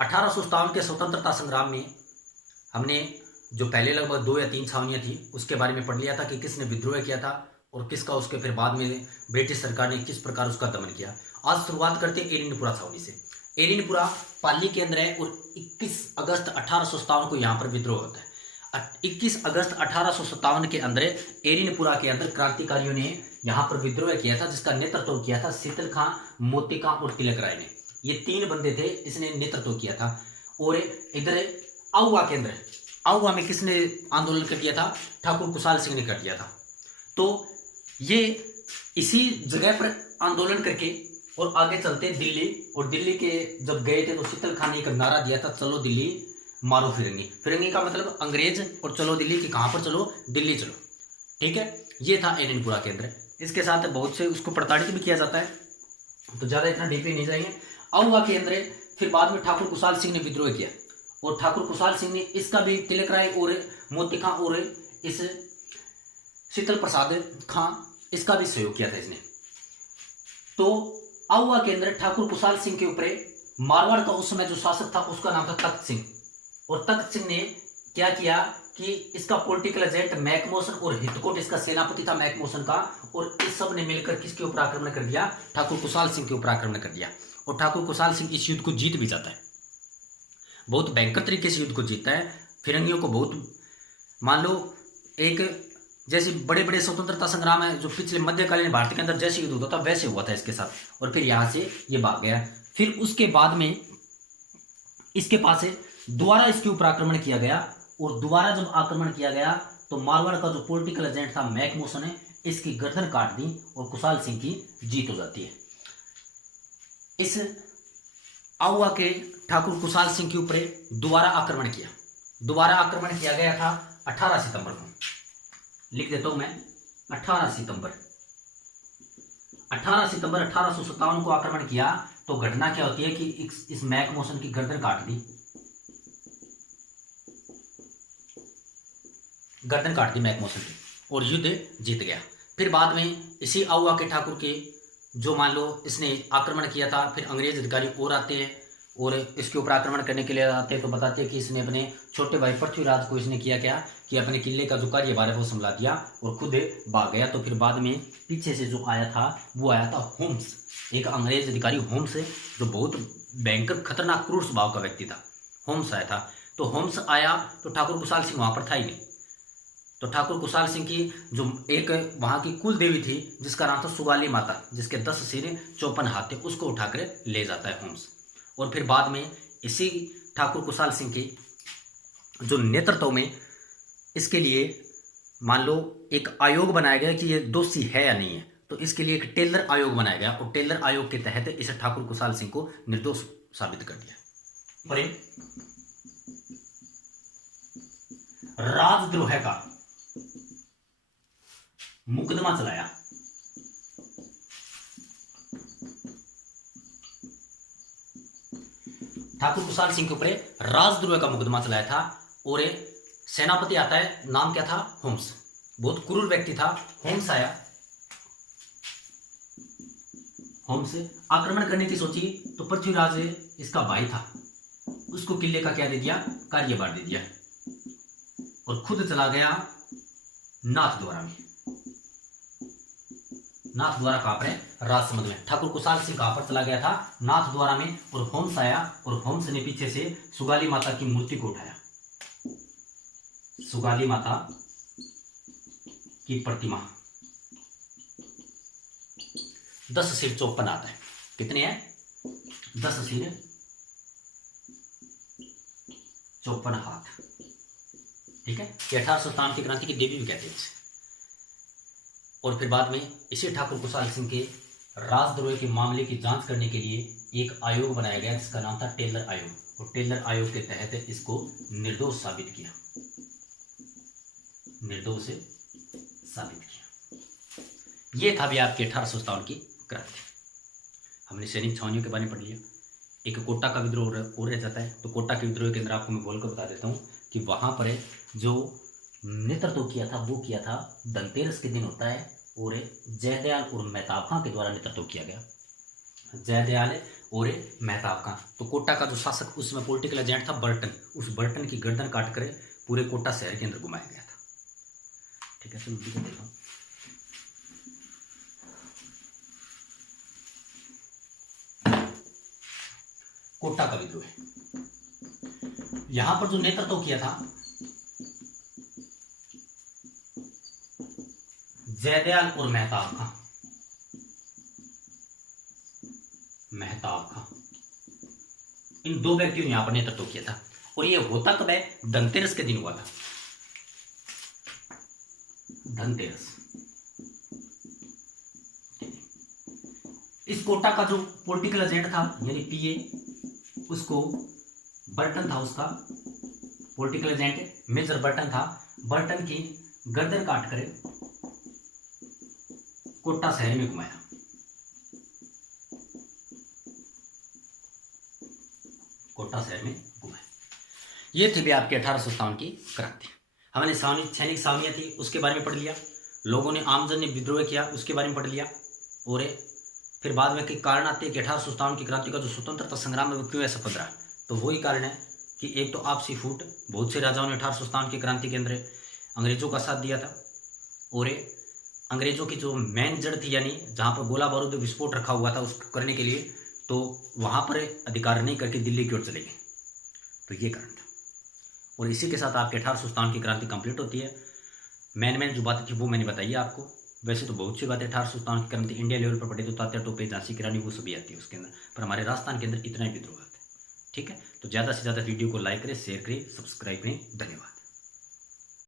1857 के स्वतंत्रता संग्राम में हमने जो पहले लगभग 2 या 3 छावनियां थी उसके बारे में पढ़ लिया था कि किसने विद्रोह किया था और किसका उसके फिर बाद में ब्रिटिश सरकार ने किस प्रकार उसका दमन किया। आज शुरुआत करते हैं एरिनपुरा छावनी से। एरिनपुरा पाली के अंदर है और 21 अगस्त 1857 को यहाँ पर विद्रोह होता है। 21 अगस्त 1857 के अंदर एरिनपुरा के अंदर क्रांतिकारियों ने यहाँ पर विद्रोह किया था, जिसका नेतृत्व किया था शीतल खां, मोती खां और तिलक राय ने। ये 3 बंदे थे जिसने नेतृत्व किया था। और इधर आउवा के अंदर, आउवा में किसने आंदोलन कर दिया था? ठाकुर कुशाल सिंह ने कर दिया था। तो ये इसी जगह पर आंदोलन करके और आगे चलते दिल्ली, और दिल्ली के जब गए थे तो शीतल खान ने एक नारा दिया था, चलो दिल्ली मारो फिरंगी। फिरंगी का मतलब अंग्रेज, और चलो दिल्ली, कि कहां पर चलो? दिल्ली चलो। ठीक है, ये था एरिनपुरा के अंदर। इसके साथ बहुत से उसको प्रताड़ित भी किया जाता है, तो ज्यादा इतना डीपली नहीं जाएंगे। आउवा के अंदर फिर बाद में ठाकुर कुशाल सिंह ने विद्रोह किया, और ठाकुर कुशाल सिंह ने इसका भी तिलक राय और मोती खां और इस शीतल प्रसाद खां इसका भी सहयोग किया था इसने। तो आउवा के अंदर ठाकुर कुशाल सिंह के ऊपर मारवाड़ का उस समय जो शासक था उसका नाम था तख्त सिंह, और तख्त सिंह ने क्या किया कि इसका पॉलिटिकल एजेंट मैकमोसन और हितकोट इसका सेनापति था मैकमोसन का, और इस सब ने मिलकर किसके ऊपर आक्रमण कर दिया? ठाकुर कुशाल सिंह के ऊपर आक्रमण कर दिया। और ठाकुर कुशाल सिंह इस युद्ध को जीत भी जाता है, बहुत भयंकर तरीके से युद्ध को जीतता है। फिरंगियों को बहुत, मान लो एक जैसे बड़े बड़े स्वतंत्रता संग्राम है जो पिछले मध्यकालीन भारत के अंदर जैसे युद्ध होता था वैसे हुआ था इसके साथ, और फिर यहां से ये भाग गया। फिर उसके बाद में इसके पास दोबारा इसके ऊपर आक्रमण किया गया, और दोबारा जब आक्रमण किया गया तो मारवाड़ का जो पॉलिटिकल एजेंट था मैकमोसन ने इसकी गर्दन काट दी और कुशाल सिंह की जीत हो जाती है। इस आउवा के ठाकुर कुशाल सिंह के ऊपर दोबारा आक्रमण किया। दोबारा आक्रमण किया गया था 18 सितंबर को, लिख देता हूं मैं 18 सितंबर 1857 को आक्रमण किया। तो घटना क्या होती है कि इस मैकमोसन की गर्दन काट दी, गर्दन काट दी मैकमोसन की, और युद्ध जीत गया। फिर बाद में इसी आउवा के ठाकुर के जो मान लो इसने आक्रमण किया था, फिर अंग्रेज अधिकारी और आते हैं और इसके ऊपर आक्रमण करने के लिए आते हैं, तो बताते हैं कि इसने अपने छोटे भाई पृथ्वीराज को इसने किया क्या कि अपने किले का जो कार्यभार है वो संभाल दिया और खुद भाग गया। तो फिर बाद में पीछे से जो आया था वो आया था होम्स, एक अंग्रेज अधिकारी होम्स, जो बहुत भयंकर खतरनाक क्रूर स्वभाव का व्यक्ति था। होम्स आया था, तो होम्स आया तो ठाकुर कुशाल सिंह वहां पर था ही नहीं। तो ठाकुर कुशाल सिंह की जो एक वहां की कुल देवी थी जिसका नाम था सुगाली माता, जिसके 10 सिर 54 हाथ थे, उसको उठाकर ले जाता है होम्स। और फिर बाद में इसी ठाकुर कुशाल सिंह की जो नेतृत्व में इसके लिए मान लो एक आयोग बनाया गया कि ये दोषी है या नहीं है, तो इसके लिए एक टेलर आयोग बनाया गया, और टेलर आयोग के तहत इसे ठाकुर कुशाल सिंह को निर्दोष साबित कर दिया। राजद्रोह का मुकदमा चलाया। ठाकुर कुशाल सिंह के ऊपर राजद्रोह का मुकदमा चलाया था, और सेनापति आता है, नाम क्या था? होम्स, बहुत क्रूर व्यक्ति था। होम्स आया, होम्स आक्रमण करने की सोची तो पृथ्वीराज इसका भाई था, उसको किले का क्या दे दिया? कार्यभार दे दिया, और खुद चला गया नाथद्वारा में। नाथद्वारा कहां पर है? राजसमंद में। ठाकुर कुशाल सिंह कहां पर चला गया था? नाथद्वारा में। और होम्स आया, और होम्स ने पीछे से सुगाली माता की मूर्ति को उठाया, सुगाली माता की प्रतिमा, 10 सिर 54 आता है। कितने हैं? 10 सिर 54 हाथ। ठीक है, 1857 की क्रांति की देवी भी कहते हैं इसे। और फिर बाद में इसी ठाकुर कुशाल सिंह के राजद्रोह के मामले की जांच करने के लिए एक आयोग बनाया गया जिसका नाम था टेलर आयोग, और टेलर आयोग के तहत इसको निर्दोष साबित किया, निर्दोष साबित किया। ये था भी आपके 1857 की क्रांति। हमने सैनिक छावनियों के बारे में पढ़ लिया। एक कोटा का विद्रोह और रह जाता है, तो कोटा के विद्रोह के अंदर आपको मैं बोलकर बता देता हूँ कि वहां पर जो नेतृत्व किया था वो किया था धनतेरस के दिन होता है, और जयदयाल और मेहताब खां के द्वारा नेतृत्व किया गया। जयदयाल और मेहताब खां। तो कोटा का जो शासक उसमें पॉलिटिकल एजेंट था बर्टन, उस बर्टन की गर्दन काट कर पूरे कोटा शहर के अंदर घुमाया गया था। ठीक है, चलो देखो कोटा का विद्रोह। यहां पर जो नेतृत्व किया था जयदयाल और मेहताब खां। इन दो व्यक्तियों ने यहां पर नेतृत्व किया था। और ये होता कब है? धनतेरस के दिन हुआ था। धनतेरस। इस कोटा का जो पॉलिटिकल एजेंट था यानी पीए, उसको बर्टन था, उसका पॉलिटिकल एजेंट मेजर बर्टन था। बर्टन की गर्दन काट कर कोटा शहर में घुमाया। कोटा शहर में घुमाया। ये थी भी आपके 1857 की क्रांति। हमने सैनिक सावनियां थी उसके बारे में पढ़ लिया, लोगों ने आमजन ने विद्रोह किया उसके बारे में पढ़ लिया, और फिर बाद में कई कारण आते हैं कि 1857 की क्रांति का जो स्वतंत्रता संग्राम है वो क्यों ऐसा पड़ रहा है। तो वही कारण है कि एक तो आपसी फूट, बहुत से राजाओं ने 1857 की क्रांति के अंदर अंग्रेजों का साथ दिया था, और अंग्रेजों की जो मेन जड़ थी यानी जहाँ पर गोला बारूद विस्फोट रखा हुआ था उसको करने के लिए, तो वहाँ पर अधिकार नहीं करके दिल्ली की ओर चले गए। तो ये कारण था, और इसी के साथ आपके 1857 की क्रांति कंप्लीट होती है। मेन जो बातें थी वो मैंने बताई आपको। वैसे तो बहुत सी बातें 1857 की क्रांति इंडिया लेवल पर पढ़े तो तात्या टोपे, झांसी की रानी वो सभी आती है उसके अंदर, पर हमारे राजस्थान के अंदर इतना ही विद्रोह आता है। ठीक है, तो ज़्यादा से ज़्यादा वीडियो को लाइक करें, शेयर करें, सब्सक्राइब करें। धन्यवाद।